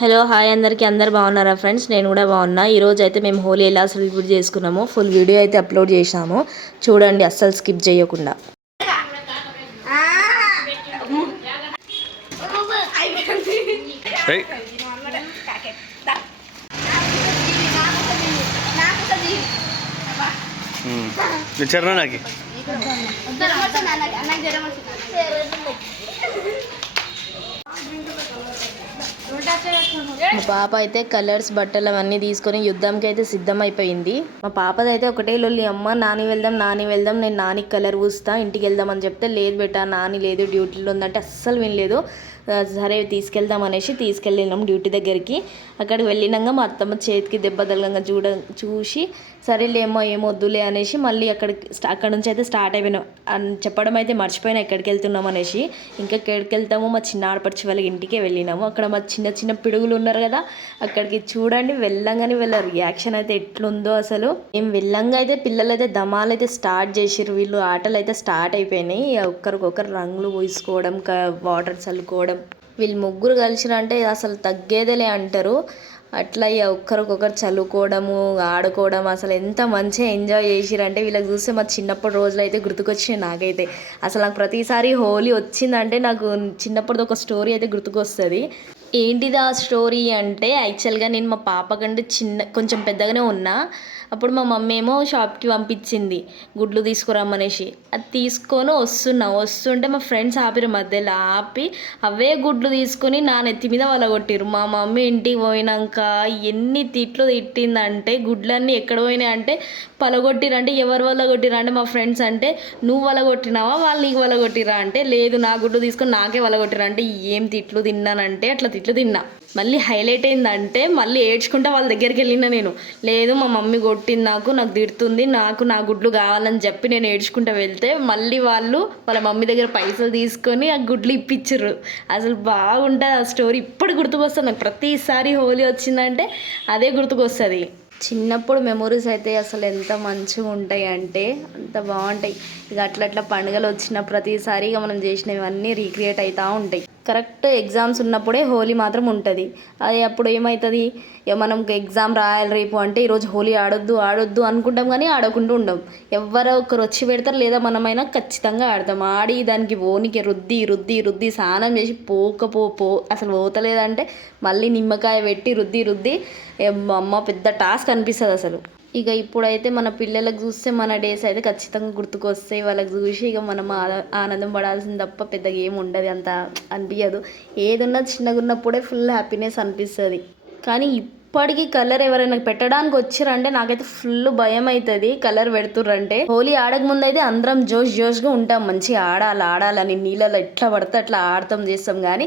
Hello hi అందరికీ అందరు బాగున్నారా ఫ్రెండ్స్? నేను కూడా బాగున్నా. ఈరోజు అయితే మేము హోలీ ఎలా సెలబ్రేట్ చేసుకున్నామో ఫుల్ వీడియో అయితే అప్లోడ్ చేసాము, చూడండి అస్సలు స్కిప్ చేయకుండా. మా పాప అయితే కలర్స్ బట్టలు అవన్నీ తీసుకొని యుద్ధంకి అయితే సిద్ధమైపోయింది. మా పాపదైతే ఒకటే లొల్లి, అమ్మ నాని వెళ్దాం, నేను నానికి కలర్ పూస్తా, ఇంటికి వెళ్దాం అని చెప్తే లేదు బెటా నాని లేదు డ్యూటీలో ఉందంటే అస్సలు వినలేదు. సరే తీసుకెళ్దాం అనేసి తీసుకెళ్ళినాం డ్యూటీ దగ్గరికి. అక్కడికి వెళ్ళినాక మా అత్తమ్మ చేతికి దెబ్బ తగలంగా చూసి సరేలేమో ఏమొద్దులే అనేసి మళ్ళీ అక్కడ నుంచి అయితే స్టార్ట్ అయిపోయినాం. చెప్పడం అయితే మర్చిపోయినా ఎక్కడికి వెళ్తున్నాం అనేసి. ఇంకా ఎక్కడికి వెళ్తాము, మా చిన్న ఆడపడిచి వాళ్ళ ఇంటికే వెళ్ళినాము. అక్కడ మా చిన్న చిన్న పిడుగులు ఉన్నారు కదా, అక్కడికి చూడండి వెళ్ళంగానే వీళ్ళ రియాక్షన్ అయితే ఎట్లుందో అసలు. మేము వెళ్ళంగా అయితే పిల్లలు అయితే ధమాలు అయితే స్టార్ట్ చేసిర్రు, వీళ్ళు ఆటలు అయితే స్టార్ట్ అయిపోయినాయి. ఒకరికొకరు రంగులు పూసుకోవడం, వాటర్ చల్లుకోవడం. వీళ్ళు ముగ్గురు కలిసిరంటే అసలు తగ్గేదేలే అంటారు. అట్లా ఒక్కరికొకరు చల్లుకోవడము, ఆడుకోవడం అసలు ఎంత మంచిగా ఎంజాయ్ చేసిరంటే వీళ్ళకి చూస్తే మా చిన్నప్పటి రోజులు అయితే గుర్తుకొచ్చినాయి నాకైతే. అసలు నాకు ప్రతిసారి హోలీ వచ్చిందంటే నాకు చిన్నప్పటిది ఒక స్టోరీ అయితే గుర్తుకొస్తుంది. ఏంటిది ఆ స్టోరీ అంటే, యాక్చువల్గా నేను మా పాప కంటే కొంచెం పెద్దగానే ఉన్నా. అప్పుడు మా మమ్మీ ఏమో షాప్కి పంపించింది గుడ్లు తీసుకురమ్మనేసి. అది తీసుకొని వస్తుంటే మా ఫ్రెండ్స్ ఆపిరు, మధ్యలో ఆపి అవే గుడ్లు తీసుకొని నా నెత్తి మీద వలగొట్టిరు. మా మమ్మీ ఇంటికి పోయినాక ఎన్ని తిట్లు తిట్టిందంటే, గుడ్లన్నీ ఎక్కడ పోయినాయి అంటే పలగొట్టిరంటే ఎవరు వలగొట్టిరా అంటే మా ఫ్రెండ్స్ అంటే, నువ్వు వలగొట్టినావా వాళ్ళు నీకు వలగొట్టిరా అంటే, లేదు నా గుడ్లు తీసుకొని నాకే వలగొట్టిరా అంటే, ఏం తిట్లు తిన్నానంటే అట్లా తిట్లు తిన్నా. మళ్ళీ హైలైట్ ఏందంటే మళ్ళీ ఏడ్చుకుంటా వాళ్ళ దగ్గరికి వెళ్ళిన నేను, లేదు మా మమ్మీ కొట్టింది, నాకు తిడుతుంది, నా గుడ్లు కావాలని చెప్పి నేను ఏడ్చుకుంటూ వెళ్తే మళ్ళీ వాళ్ళు వాళ్ళ మమ్మీ దగ్గర పైసలు తీసుకొని ఆ గుడ్లు ఇప్పించారు. అసలు బాగుంటుంది ఆ స్టోరీ, ఇప్పుడు గుర్తుకొస్తుంది నాకు. ప్రతిసారి హోలీ వచ్చిందంటే అదే గుర్తుకొస్తుంది. చిన్నప్పుడు మెమొరీస్ అయితే అసలు ఎంత మంచిగా ఉంటాయి అంటే అంత బాగుంటాయి. ఇక అట్లా పండుగలు వచ్చిన ప్రతిసారి ఇక మనం చేసినవన్నీ రీక్రియేట్ అవుతూ ఉంటాయి. కరెక్ట్ ఎగ్జామ్స్ ఉన్నప్పుడే హోలీ మాత్రం ఉంటుంది. అది అప్పుడు ఏమవుతుంది, మనం ఎగ్జామ్ రాయాలి రేపు అంటే ఈరోజు హోలీ ఆడొద్దు అనుకుంటాం, కానీ ఆడకుండా ఉండం. ఎవరో ఒకరు వచ్చి పెడతారు, లేదా మనమైనా ఖచ్చితంగా ఆడతాం. ఆడి దానికి ఓనికి రుద్ది స్నానం చేసి అసలు పోతలేదంటే మళ్ళీ నిమ్మకాయ పెట్టి రుద్ది అమ్మ పెద్ద టాస్క్ అనిపిస్తుంది అసలు. ఇక ఇప్పుడైతే మన పిల్లలకు చూస్తే మన డేస్ అయితే ఖచ్చితంగా గుర్తుకొస్తాయి. వాళ్ళకి చూసి ఇక మనం ఆనందం పడాల్సింది తప్ప పెద్దగా ఏమి ఉండదు, అంత అనిపించదు. ఏదన్నా చిన్నగా ఉన్నప్పుడే ఫుల్ హ్యాపీనెస్ అనిపిస్తుంది. కానీ ఇప్పటికీ కలర్ ఎవరైనా పెట్టడానికి వచ్చిరంటే నాకైతే ఫుల్ భయం అవుతుంది. కలర్ పెడుతుర్రంటే హోలీ ఆడక ముందు అయితే అందరం జోష్గా ఉంటాం, మంచిగా ఆడాలని నీళ్ళలో ఎట్లా పడితే అట్లా ఆడతాం చేస్తాం. కానీ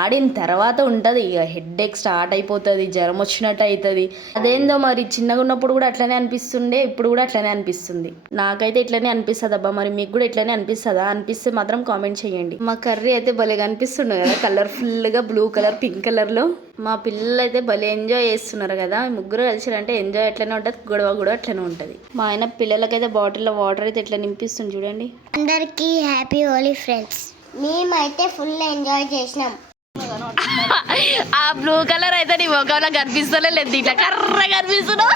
ఆడిన తర్వాత ఉంటుంది ఇక హెడ్ఏక్ స్టార్ట్ అయిపోతుంది, జ్వరం వచ్చినట్టు అవుతుంది. అదేందో మరి చిన్నగా ఉన్నప్పుడు కూడా అట్లనే అనిపిస్తుండే, ఇప్పుడు కూడా అట్లనే అనిపిస్తుంది. నాకైతే ఇట్లనే అనిపిస్తుంది అబ్బా. మరి మీకు కూడా ఇట్లనే అనిపిస్తుందా? అనిపిస్తే మాత్రం కామెంట్ చేయండి. మా కర్రీ అయితే భలే కనిపిస్తుండే కదా, కలర్ఫుల్గా బ్లూ కలర్ పింక్ కలర్లో. మా పిల్లలు అయితే భలే ఎంజాయ్ చేస్తున్నారు కదా. ముగ్గురు కలిసిరంటే ఎంజాయ్ ఎట్లనే ఉంటుంది, గొడవ కూడా అట్లనే ఉంటుంది. మా ఆయన పిల్లలకైతే బాటిల్లో వాటర్ అయితే ఎట్లా నింపిస్తుంది చూడండి. అందరికీ హ్యాపీ హోలీ ఫ్రెండ్స్. మేమైతే ఫుల్ ఎంజాయ్ చేసినాం. ఆ బ్లూ కలర్ అయితే నీ ముఖంలో కనిపిస్తలే, లేదు ఇట్లా కర్ర కనిపిస్తున్నావు.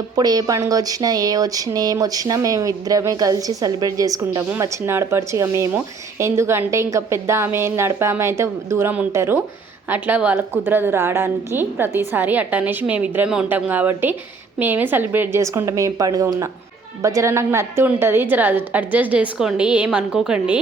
ఎప్పుడు ఏ పండుగ వచ్చినా ఏమొచ్చినా మేము ఇద్దరమే కలిసి సెలబ్రేట్ చేసుకుంటాము. మా చిన్న ఆడపడుచుగా మేము, ఎందుకంటే ఇంకా పెద్ద ఆమె నడిపే ఆమె అయితే దూరం ఉంటారు, అట్లా వాళ్ళకు కుదరదు రావడానికి ప్రతిసారి. అట్లా అనేసి మేము ఇద్దరమే ఉంటాం కాబట్టి మేమే సెలబ్రేట్ చేసుకుంటాం ఏ పండుగ ఉన్నా. జర నాకు నత్తి ఉంటుంది, జర అడ్జస్ట్ చేసుకోండి, ఏమనుకోకండి.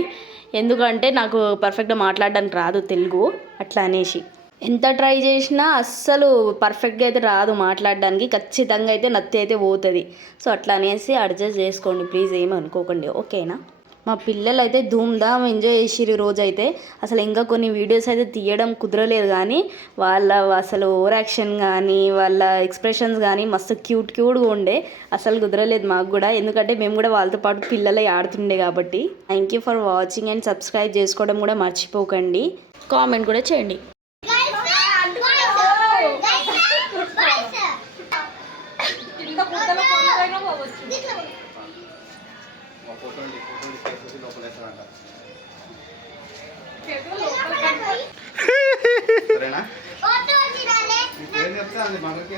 ఎందుకంటే నాకు పర్ఫెక్ట్గా మాట్లాడడానికి రాదు తెలుగు, అట్లా అనేసి. ఎంత ట్రై చేసినా అస్సలు పర్ఫెక్ట్గా అయితే రాదు మాట్లాడడానికి, ఖచ్చితంగా అయితే నత్తి అయితే పోతుంది. సో అట్లా అనేసి అడ్జస్ట్ చేసుకోండి ప్లీజ్, ఏమనుకోకండి, ఓకేనా. మా పిల్లలు అయితే ధూమ్ధామ్ ఎంజాయ్ చేసిర్రు రోజు అయితే. అసలు ఇంకా కొన్ని వీడియోస్ అయితే తీయడం కుదరలేదు, కానీ వాళ్ళ అసలు ఓవర్ యాక్షన్ కానీ వాళ్ళ ఎక్స్ప్రెషన్స్ కానీ మస్తు క్యూట్గా ఉండే. అసలు కుదరలేదు మాకు కూడా, ఎందుకంటే మేము కూడా వాళ్ళతో పాటు పిల్లలే ఆడుతుండే కాబట్టి. Thank you for watching and subscribe చేసుకోవడం కూడా మర్చిపోకండి, కామెంట్ కూడా చేయండి. సరేనా ఏం చెప్తా అది మనకి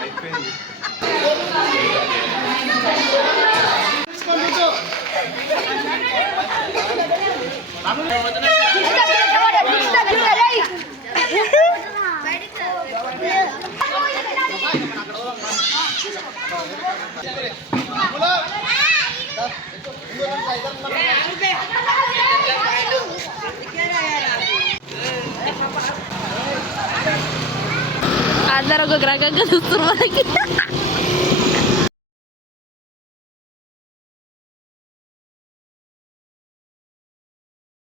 అయిపోయింది. అందరు ఒక రకంగా చూస్తున్నారు మనకి.